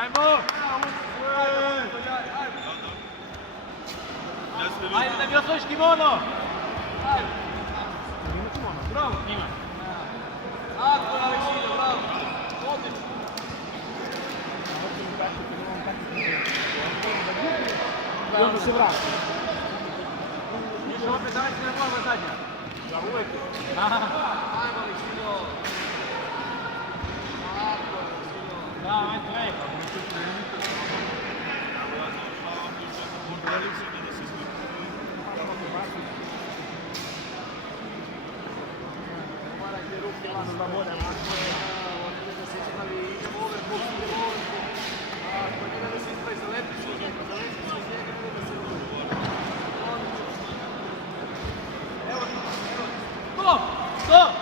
Ajmo! Ajde da mi osvojiš kimono! Bravo! Ima. Tako je, Aleksina, bravo! Odlično! I onda se vrati. Još opet, daj se na borba zadnja. Ja uvek. Ajmo, Aleksino! Da, ajde, lepo.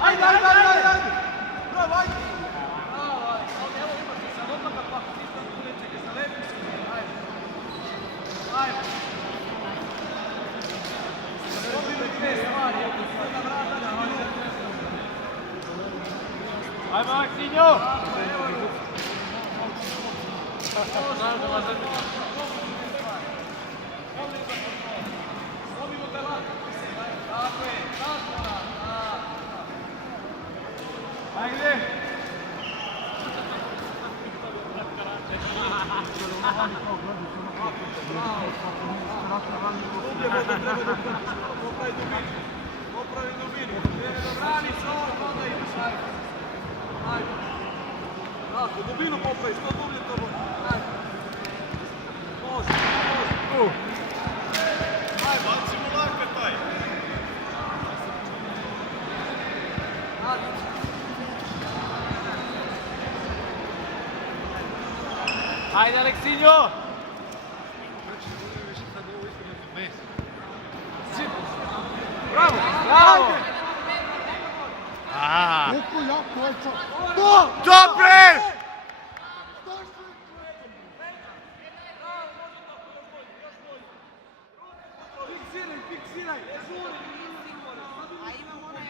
Ajde! Bravo, ajde! Evo imaš se sad odmah pa nisam tu nečega, zalepi se, ajde! Ajde! Dobili dve stvari, evo se na vrata na minutu. Ajmo, Aksinjo! Dobimo te lako, tako je, tako je. Ajde! Popravi dubinu. Brani se ovo, onda ideš, ajde. Ajde. Tako, dubinu popravi, što dublje to bude. Ajde. Može, može. Ajde. Bacimo laka taj. Ajde. Ajde, Aleksinjo! Bravo! Bravo! Koliko jako je to? Dobre! Fiksiraj, fiksiraj! A imam onaj...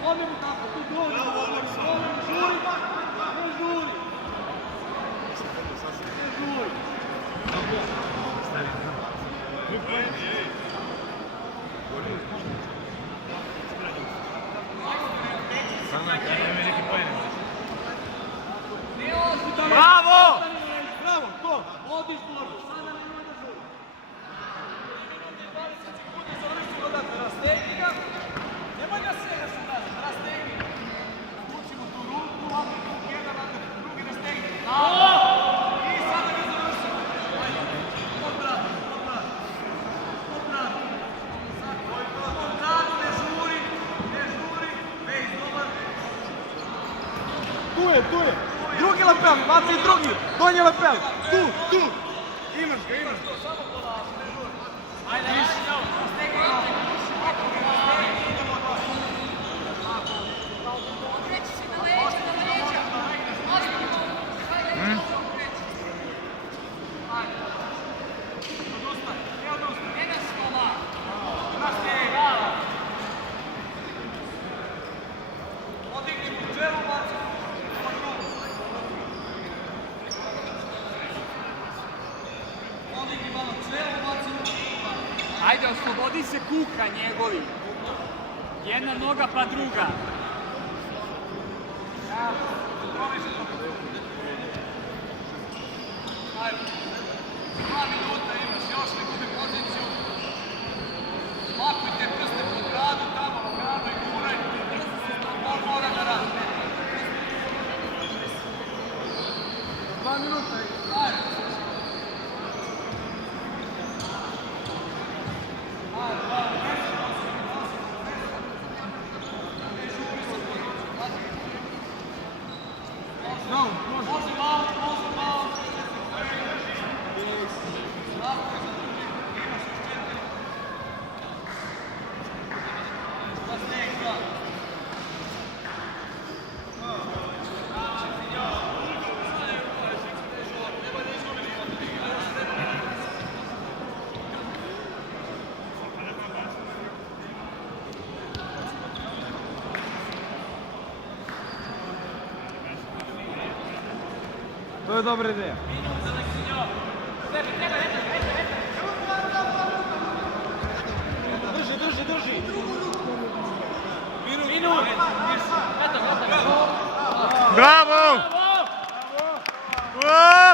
Slomimo tako, tu dođe! Bravo, Aleksa! Žuri, ne žuri! Ne žuri! Bravo! Bravo, to! Odiš borbu, sada nemoj da žuri! Bude završeno da te rastegni ga, nemoj ga svega se daje, rastegni ga. Učimo tu ruku, jedan drugi rastegni. I sada ga završimo. Ajde, odbrani, odbrani. Odbrani. Odbrani, ne žuri, već dobar. Tu je. Drugi lapel, baci drugi, donji lapel. Tu. Imaš ga. Samo polako, ne žuri. Ajde, rastegni. Okreći se na leđa, na leđa. Ne nas stola. Odigni mu čelu, baci. Odigni malo čelu, baci. Ajde, oslobodi se kuka njegovi. Jedna noga pa druga. Ajde. 2 minuta imaš, još ne gubi poziciju. Makujte prste pod bradu, tamo u bradu i guraj. On mora da radi. 2 minuta. Ajde. Može malo. Lako je za drugi, imaš još 4. Da sneg, da. To je dobra ideja. Drži. Bravo! Bravo!